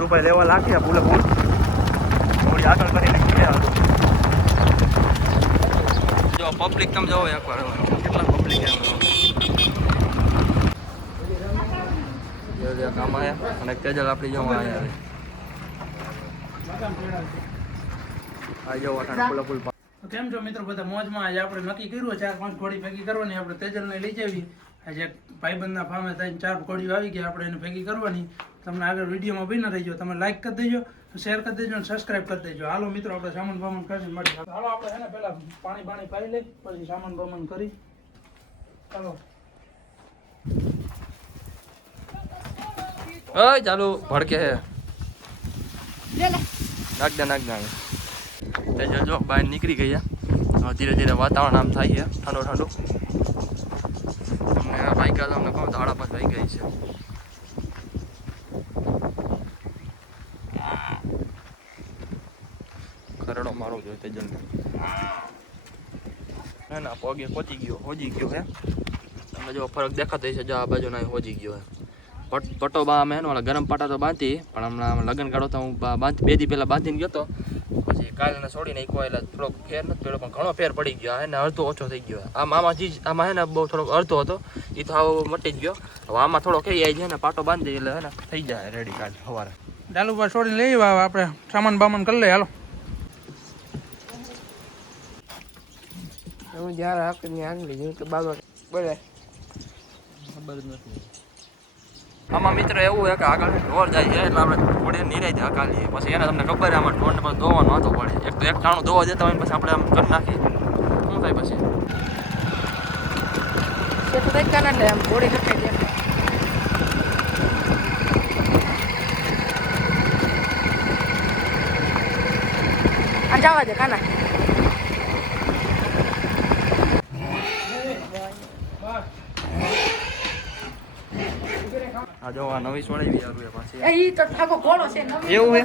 ધ્રુવભાઈ લેવા લાગ્યા ભૂલે ભૂલ. થોડી આગળ કરીને ગયા જો પબ્લિક તમે જોવો એકવાર કેટલા પબ્લિક એમ કામ આયા અને તેજલ આપણી જો આયા આ જો વાટાણ પૂલે પૂલ તો કેમ છો મિત્રો? બધા મોજમાં આજે આપણે નક્કી કર્યું ચાર પાંચ ઘોડી ભેગી કરવાની. આપણે તેજલને લઈ જવી આજે ભાઈબંધના ફાર્મે થઈને ચાર ઘોડીઓ આવી ગયા. આપણે એને ભેગી કરવાની. તમને આગળ વિડીયોમાં બી ના રહીજો તમે લાઈક કરી દેજો શેર કરી દેજો અને સબસ્ક્રાઇબ કરી દેજો. હાલો મિત્રો આપણે સામાન બામાન કરીને મળી હાલો આપણે છે ને પહેલા પાણી પાણી પાઈ લઈ પછી સામાન બામાન કરી. ચાલો ઓય ચાલુ ભડકે હે. નાખ દે નાખ દે તેજલ જો બહાર નીકળી ગયા હવે ધીરે ધીરે વાતાવરણ આમ થાય છે ઠંડો ઠંડુ. તમને આ બાઈક તમને કહું ધાડા પર થઈ ગઈ છે. મારો જોઈએ તેજલને ના ના પગે પહોંચી ગયો, હોજી ગયો હે. તમને જો ફરક દેખાતો હશે, જો આ બાજુ ના હોજી ગયો હે. પટ પટો બા અમે એનો ગરમ પટા તો બાંધી, પણ હમણાં લગ્ન કાઢો તો હું બાંધી, બે દી પહેલાં બાંધીને ગયો તો, પછી કાલે છોડીને એક એટલે થોડોક ફેર નથી પડ્યો, પણ ઘણો ફેર પડી ગયો. એને અડધો ઓછો થઈ ગયો. આમ આમાં ચીજ આમાં હે ને, બહુ થોડોક અડધો હતો એ તો આવો મટી જ ગયો. હવે આમાં થોડો કહી આવી જાય ને, પાટો બાંધી, એટલે હે ને, થઈ જાય રેડી કાલ, સવારે. ડાલુ છોડીને લઈ આવ્યા આપણે સામાન બામાન કરી લઈએ, હાલો. હું જ્યારે આપણી આગળ જોઉં તો બાબા બોલે. ખબર નથી આમાં મિત્ર એવું છે કે આગળ ઢોર જાય છે એટલે આપણે ઘોડે નિરાય હકાલીએ. પછી એને તમને ખબર છે આમાં ઢોરને પછી ધોવાનો હતો પડે. એક તો એક ટાણું ધોવા જતા હોય પછી આપણે આમ કરી નાખીએ. શું થાય પછી? તે તો કંઈક કાના લે આમ ઘોડે હકાઈ દે. આ જવા દે કાના. આ જો આ નવી છોડાવી આવ્યું એ પાછી. એ તો ઠાકો ઘોડો છે નવી એવું હે?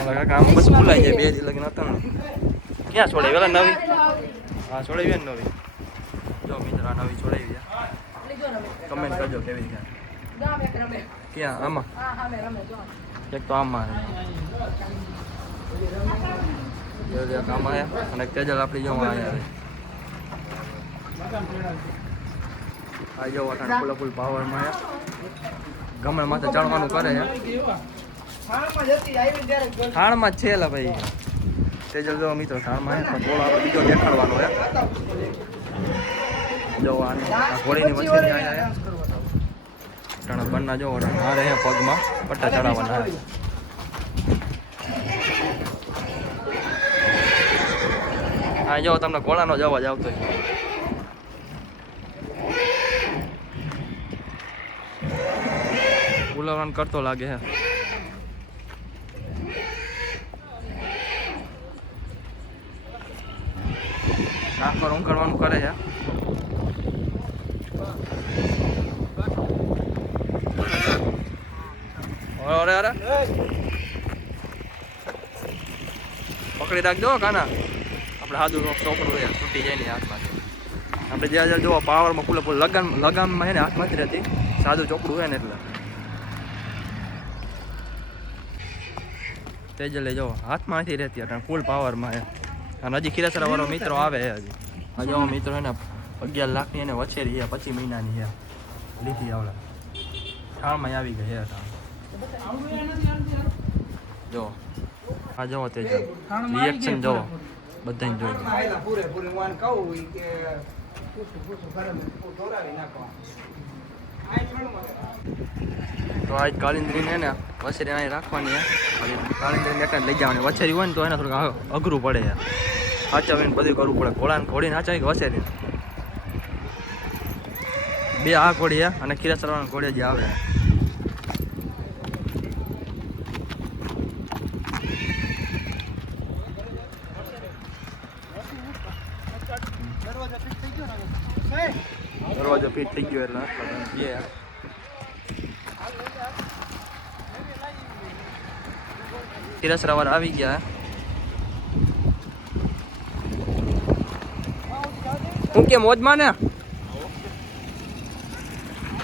ઓલા કાકા આમ બસ ભૂલાઈ જાય બે દી લગ્ન હતા ને. ક્યાં વેલા નવી? હા છોડાવી ને નવી. જો મિત્ર આ નવી છોડાવી છે. કમેન્ટ કરજો કેવી રમે. ક્યાં? આમાં? એક તો આમાં આમાં આયા અને તેજલ આપણી જો આયા આ જો વાટાણ ફૂલ ફૂલ પાવરમાં ગમે માથે ચડવાનું કરે છે. થાણમાં જ છે એલા ભાઈ. તેજલ જો મિત્રો થાણમાં પણ થોડો આપણે બીજો દેખાડવાનો હે જો આ ઘોડીની વચ્ચે આયા ટાણા બનના જો મારે હે પગમાં, પટ્ટા ચડાવવાના હા જો તમને ઘોડાનો જ અવાજ આવતો હોય. ઉલવણ કરતો લાગે હે. પર ઊંઘવાનું કરે છે અરે અરે પકડી રાખજો કાના. આપણે સાદું ચોપડું છે, તૂટી જાય ને હાથમાંથી. આપણે જ્યાં જ્યાં જોવા પાવરમાં ફૂલે ફૂલ લગામ લગામમાં એને હાથમાંથી રહેતી સાદું ચોપડું હોય ને એટલે. તેજલે જો હાથમાં નથી રહેતી હતા ફૂલ પાવરમાં અને હજી ખીરસરા વાળો મિત્રો આવે હજી. હજી આવો મિત્રો એને અગિયાર લાખની એને વછેરી છે, પચીસ મહિનાની છે. લીધી આવડે. થાળમાં આવી ગઈ હે જો, આ જોવો તેજલ રિએક્શન જોવો બધાને જોઈ તો આજ કાલિંદ્રીને ને વછેરી અહીં રાખવાની છે. કાલિંદ્રીને એક જ લઈ જવાની. વછેરી હોય ને તો એને થોડુંક અઘરું પડે છે. સાચવીને બધું કરવું પડે. ઘોડાને ઘોડીને સાચવી કે વછેરી બે આ ઘોડી અને ખીરા ખીરાસરવાળા ઘોડી જે આવે. દરવાજો ફિટ થઈ ગયો એટલે આટલા તમે બે ખીરસરાવાર આવી ગયા હું કે મોજમાં ને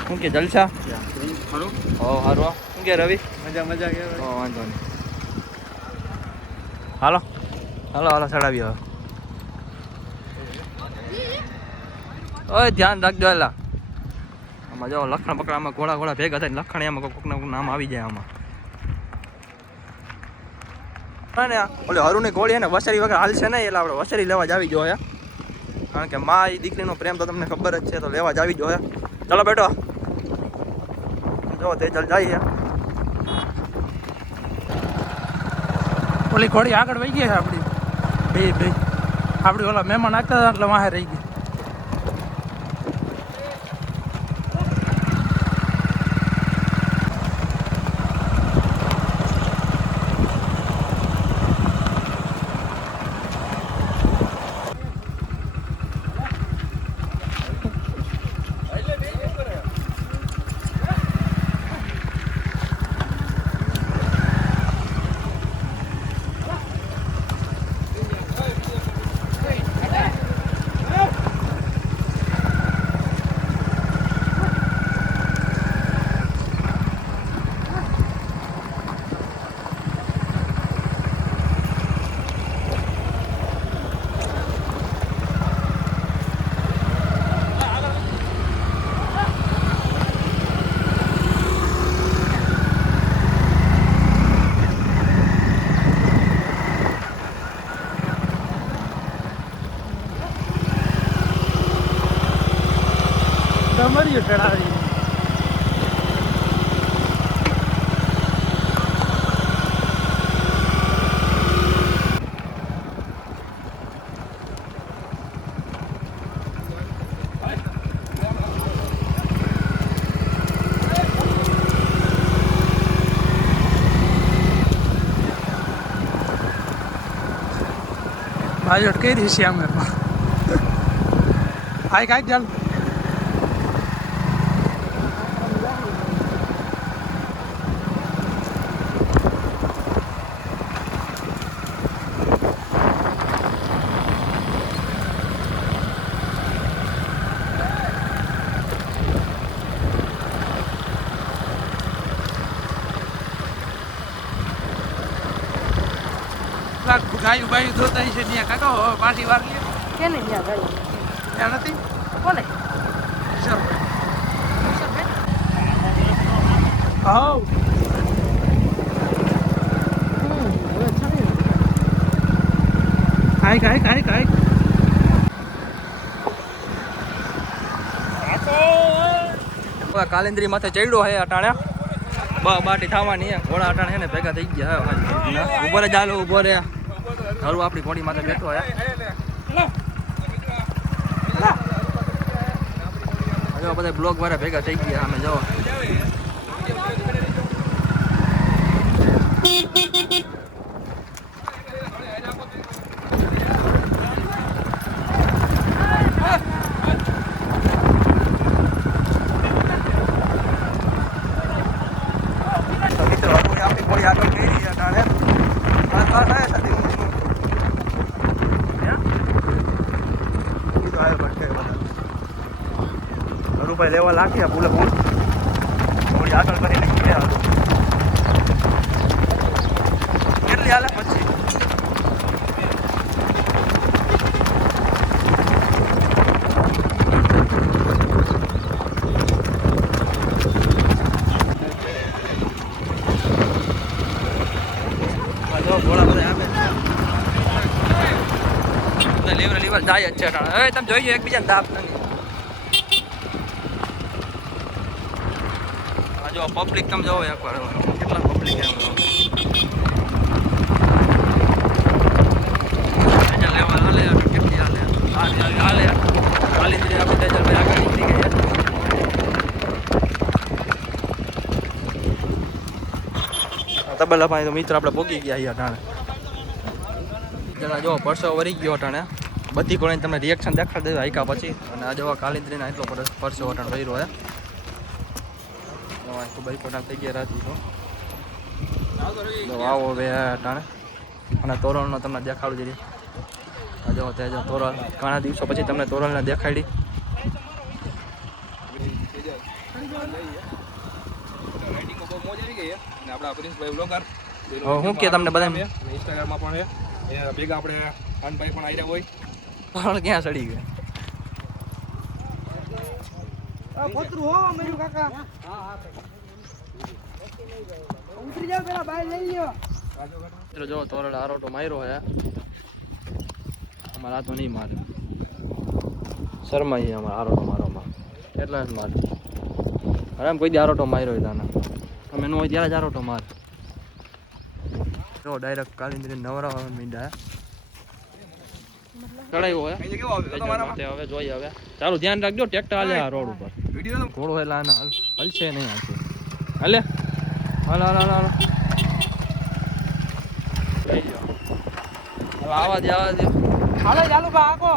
હું કે જલસા હો હારો હું કે રવિ મજા મજા તો વાંધો નહીં હાલો હાલો હાલો ચડાવી હવે ઓય ધ્યાન રાખજો એલા આમાં જો લખણ પકડામાં ઘોડા ઘોડા ભેગા થાય લખણ એમાં કોકના કોક નામ આવી જાય આમાં. હા ને, ઓલે હરુની ઘોડી ને, વસરી વગર હાલશે નહીં, એટલે આપણે વસરી લેવા જ આવી જોઈએ કારણ કે મા એ દીકરીનો પ્રેમ તો તમને ખબર જ છે, તો લેવા જ આવી જોઈએ ચલો બેટો જો, તેજલ જઈએ ઓલી ઘોડી આગળ વહી ગઈ છે આપણી બે બે. આપણી ઓલા મહેમાન આવતા હતા એટલે વાહે રહી ગઈ. ડમરીઓ ચડાવી ભાઈ અટકાઈ રહી છે અમે પણ આઈ કાંઈક ચાલ ગાયું બાયું ધોતા છે ત્યાં. કાકા હવે પાછી વાર લે. કેને ત્યાં ગાયું? ત્યાં નથી? કોને? ચાલ હાઉ. કાઈ કાઈ કાઈ કાઈ કાલેન્દ્રી માથે ચડ્યો હે અટાણે બ બાટી થવાની ઘોડા અટાણે છે ને ભેગા થઈ ગયા ઊભો રે, ચાલો, ઊભો રે. હરું, આપણી ઘોડી માથે બેઠો હે. હવે બધા બ્લોક વાળા ભેગા થઈ ગયા અમે, જો તો મિત્રો હવે આપણી ઘોડી આગળ ગઈ રહી અટાણે આ તો થાય છે ધીમું ધીમું. ક્યાં? ઈ તો આવ્યો ભટકે બધા. હરુભાઈ લેવા લાગ્યા ભૂલે ભૂલ થોડી આગળ કરીને ગયા કેટલી હાલે પછી? લેવલ લેવલ જાય જ છે હવે તમે જોઈ લો એકબીજાને દાબ નહીં આ જો પબ્લિક તમે જોવો એકવાર કેટલા પબ્લિક તબલા પાસે તો મિત્ર આપણે પોગી ગયા અહીંયા ટાણે. જરા જો, પરસો વરી ગયો ટાણે. બધી કોણે તમને રિએક્શન દેખાડી દેવા. આઈકા પછી. અને આ જોવા કાલિન્દ્રીના એટલો પરસ- વટાણ વર્યો હે. નવા ખૂબ કોટા થઈ ગયા રાતી તો. આવો હવે ટાણે. અને તોરણનો તમને દેખાડું જરી જો તે જો તોરણ. ઘણા દિવસો પછી તમને તોરણને દેખાડી. હું કે તમને બધા ગઈ પણ ને ભેગા આપણે પણ આવી હોય. તમને ક્યાં ચડી પણ છે હો ભેગા કાકા. ઉતરી જાવ પેલા બાય લઈ લ્યો. મિત્રો જો તોરડ આરોટો માર્યો હે. અમારે હાથો તો નહીં મારે. શરમાઈ અમારે આરોટો મારવામાં. એટલા જ મારે. અરે એમ કોઈ દી આરોટો માર્યો હોય તાના. અમે નો હોય ત્યારે જ આરોટો માર. જો ડાયરેક્ટ કાલિંદ્રી નવરા મીંડા ચડાવ્યો હવે જોઈએ હવે. ચાલો ધ્યાન રાખજો ટ્રેક્ટર હાલે આ રોડ ઉપર. વીડિયો ઘોડો એટલે આને હલ હલશે નહીં આથી હાલે. હાલ હાલ હાલ હાલ. લઈ જાઓ હવે આવા દે આવા દે. હાલો ચાલુ બા આકો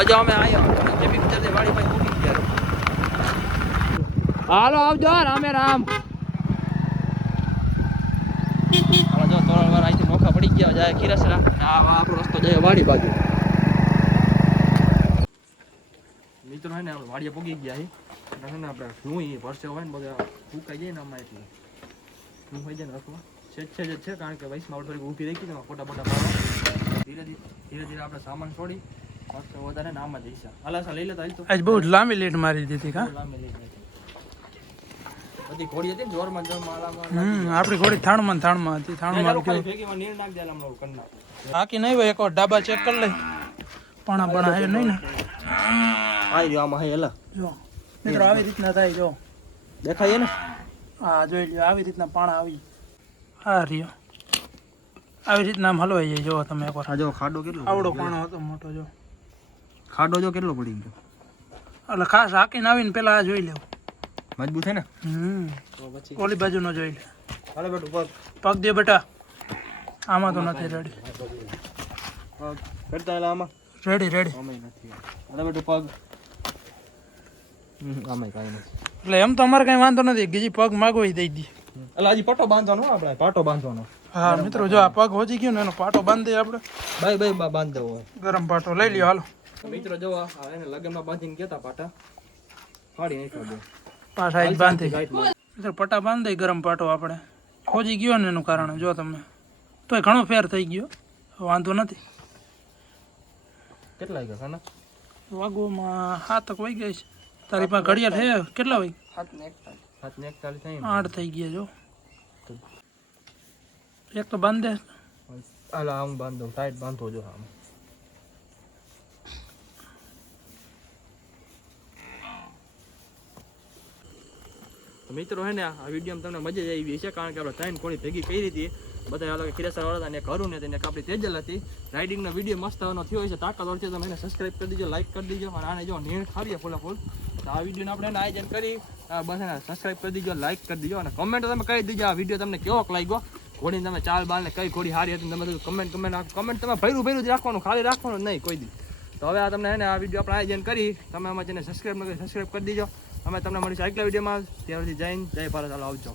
આ અમે આવ્યા જે બી જલ્દી વાડી પાસે ગયા. હાલો આવજો રામે રામ. હાલો જો તોરણ વાર અહીંથી મોખા પડી ગયા જાય ખીરસરા. આ આપણો રસ્તો જાય વાડી બાજુ. મિત્રો હે ને વાડીએ પૂગી ગયા હી. એટલે ને આપણે હું ઈ પરસે હોય ને બધા ફૂંકાઈ જાય ને આમાં એટલે હું હોય જાય ને રખવા. છે છે જ છે કારણ કે વૈશમાં થોડીક ઊભી રાખી ફોટા ફોટા પાડવા. ધીરે ધીરે ધીરે ધીરે આપણે સામાન છોડી વધારે નામાં જઈશું હાલા સા લઈ લેતા તો આજ બહુ લાંબી લેટ મારી દીધી કા લાંબી બધી ઘોડી હતી જોરમાં જોરમાં હમ આપણી ઘોડી થાણમાં થાણમાં હતી થાણમાં ખાલી ભેગીમાં નીર નાખ દે હમણાં કરી બાકી નહીં હોય એકવાર ડાબા ચેક કરી લઈ. પાણા પાણા આવ્યો નહીં ને? આવી રહ્યો આમાં હે હેલા. જો મિત્રો આવી રીતના થાય જો. દેખાય ને હા જોઈ લ્યો આવી રીતના પાણા આવી. હા રહ્યો. આવી રીતના હલવાઈ જાય જો તમે એકવાર. જો ખાડો કેટલો આવડો પાણો હતો મોટો જો. ખાડો જો કેટલો પડી ગયો? એટલે ખાસ હાકીને આવીને પેલા આ જોઈ લેવું. મજબૂત છે ને? હમ. ઓલી બાજુનો જોઈ લે. હાલે બેટું પગ. પગ દે બેટા. આમાં તો નથી રેડી પગ કરતા એલા આમાં? રેડી રેડી નથી. હાલે બેટું પગ. હમ, આમાંય નથી. એટલે એમ તો અમારે કઈ વાંધો નથી. બીજી પગ માગો ઈ દઈ દી. એટલે હજી પટો બાંધવાનો આપણે? પાટો બાંધવાનો. હા મિત્રો જો આ પગ હોજી ગયો ને એનો પાટો બાંધી આપણે. બાય બાય બા બાંધ દેવો. હોય ગરમ પાટો લઈ લ્યો હાલો. મિત્રો જો આ એને લગનમાં બાંધીને ગયા પાટા ફાડી નાખ્યો પાછા એક બાંધી. મિત્રો પટા બાંધી ગરમ પાટો આપણે. ખોજી ગયો ને એનું કારણ જો તમે તોય ઘણો ફેર થઈ ગયો. વાંધો નથી. કેટલા વાગ્યા ખાના? વાગોમાં હાથક વહી ગઈ છે. તારી પાસે ઘડિયાળ થયા કેટલા વાગી સાત ને એકતાલીસ થઈ આઠ થઈ ગયા જો. એક તો બાંધે. હાલા હું બાંધો ટાઈટ બાંધો જો આમ. તો મિત્રો હે ને, આ વિડીયોમાં તમને મજા જ આવી છે કારણ કે આપણે ત્રણ કોણી ભેગી કરી હતી. બધા અલગ ખીરેસરવાળા હતા ને કરું ને તેને આપણી તેજલ હતી. રાઇડિંગનો વીડિયો મસ્ત આવવાનો થયો છે તાકાત છે, તમે એને સબસ્ક્રાઈબ કરી દીજો લાઈક કરી દીજો, અને આને જો નીણ ખાવીએ ફૂલા ફૂલ. તો આ વિડીયોને આપણે એને આયોજન કરી બસ એને સબસ્ક્રાઈબ કરી દીજો લાઈક કરી દીજો, અને કમેન્ટ તમે કહી દીજો, આ વીડિયો તમને કેવો લાગ્યો? ઘોડીને તમે ચાલ બાલ ને કઈ ઘોડી સારી હતી તમે કમેન્ટ કમેન્ટ કમેન્ટ તમે ભર્યું ભર્યું જ રાખવાનું, ખાલી રાખવાનું નહીં કોઈ દી. તો હવે આ તમને હે ને આ વીડિયો આપણે આયોજન કરી, તમે આમાં જેને સબસ્ક્રાઈબ ન કરી સબસ્ક્રાઇબ કરી દીજો. અમે તમને મળીશું આગલા વિડીયોમાં. ત્યારથી જઈને જય ભારત હાલો આવજો.